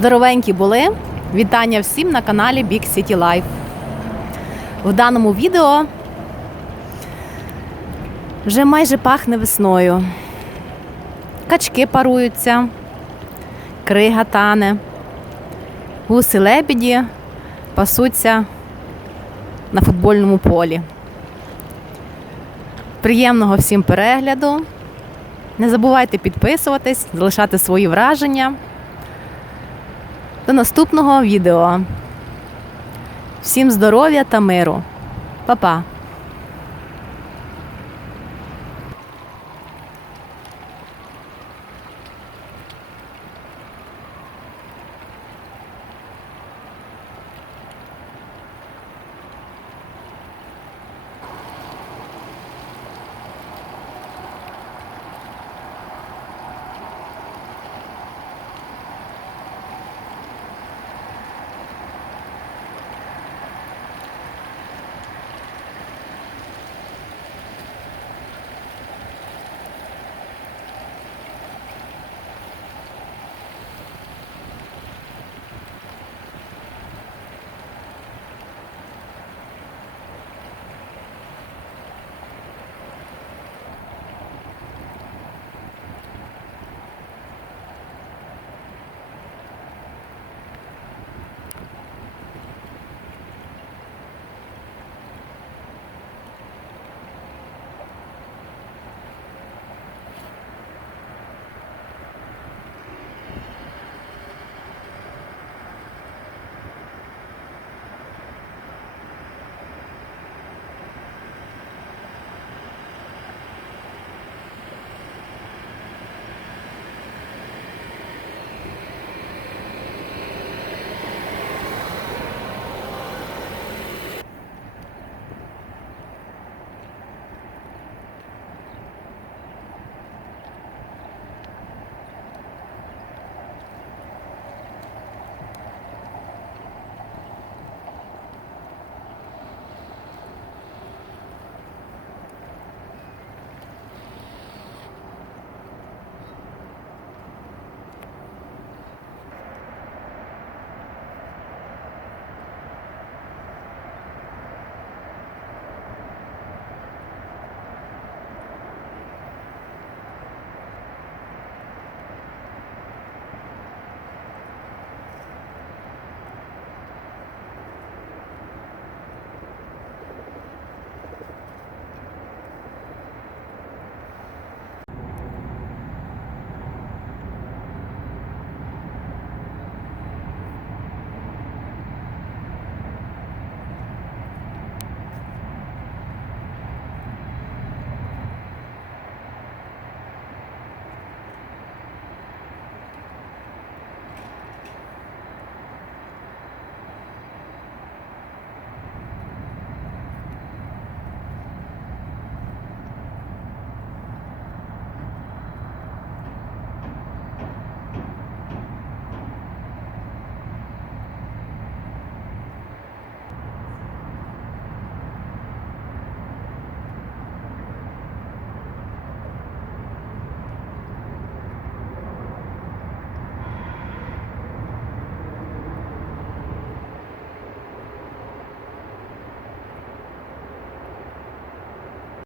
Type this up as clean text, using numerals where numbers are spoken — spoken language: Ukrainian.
Здоровенькі були! Вітання всім на каналі Big City Life. В даному відео вже майже пахне весною. Качки паруються, крига тане, гуси-лебеді пасуться на футбольному полі. Приємного всім перегляду. Не забувайте підписуватись, залишати свої враження. До наступного відео. Всім здоров'я та миру. Па-па!